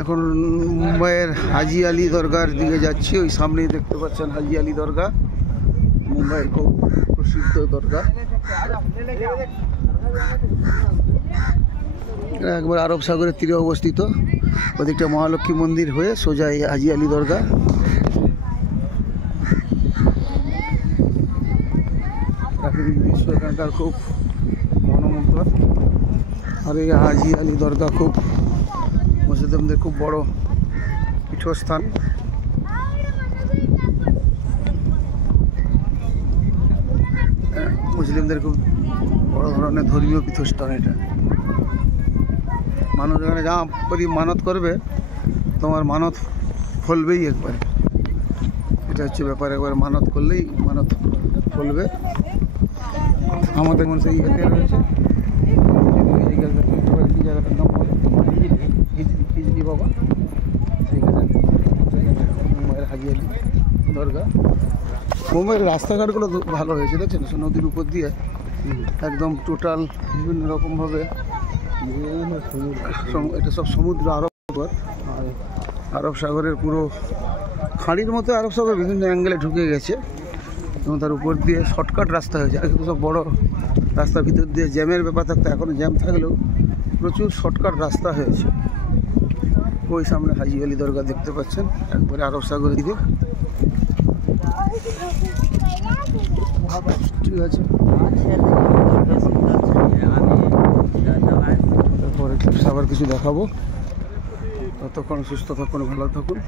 এখন মুম্বাইয়ের হাজি আলি দরগার দিকে যাচ্ছি। ওই সামনেই দেখতে পাচ্ছেন হাজি আলি দরগা, মুম্বাইয়ের খুব প্রসিদ্ধ দরগা। একবার আরব সাগরের তীরে অবস্থিত। ওদিকটা মহালক্ষ্মী মন্দির হয়ে সোজা এই হাজি আলি দরগা। প্রাকৃতিক দৃশ্য এখানকার খুব মনোমুগ্ধকর। আর এই হাজি আলি দরগা খুব মুসলিমদের খুব বড় পীঠস্থান। মুসলিমদের খুব বড় ধরনের ধর্মীয় পীঠস্থান এটা। মানুষ এখানে যা মানত করবে তোমার মানত ফলবেই একবারে। এটা হচ্ছে ব্যাপার, একবার মানত করলেই মানত ফলবে। আমাদের মনে হয় ইয়েতে রয়েছে, এই জায়গাটার নাম বলে হিজলি বাবা, সেইখানে মুম্বাইয়ের হাজি আলি দরগা। মুম্বাইয়ের রাস্তাঘাটগুলো ভালো হয়েছে, দেখছেন নদীর উপর দিয়ে একদম টোটাল বিভিন্ন রকমভাবে। এটা সব সমুদ্র আরব সাগর, আর আরব সাগরের পুরো খাঁড়ির মতো আরব সাগর বিভিন্ন অ্যাঙ্গেলে ঢুকে গেছে এবং তার উপর দিয়ে শর্টকাট রাস্তা হয়েছে। আর কিন্তু সব বড় রাস্তার ভিতর দিয়ে জ্যামের ব্যাপার থাকতো, এখনও জ্যাম থাকলেও প্রচুর শর্টকাট রাস্তা হয়েছে। ওই সামনে হাজি আলি দরগা দেখতে পাচ্ছেন, একবারে আরব সাগরের দিকে। ঠিক আছে, পরে আবার কিছু দেখাবো। ততক্ষণ সুস্থ থাকুন, ভালো থাকুন।